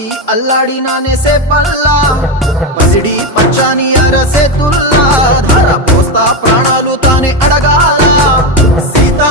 తాకి అల్లాడినానే సేపల్లా పసిడి పచ్చాని అరసే తుల్లా ధర పోస్తా ప్రాణాలు తానే అడగాల సీతా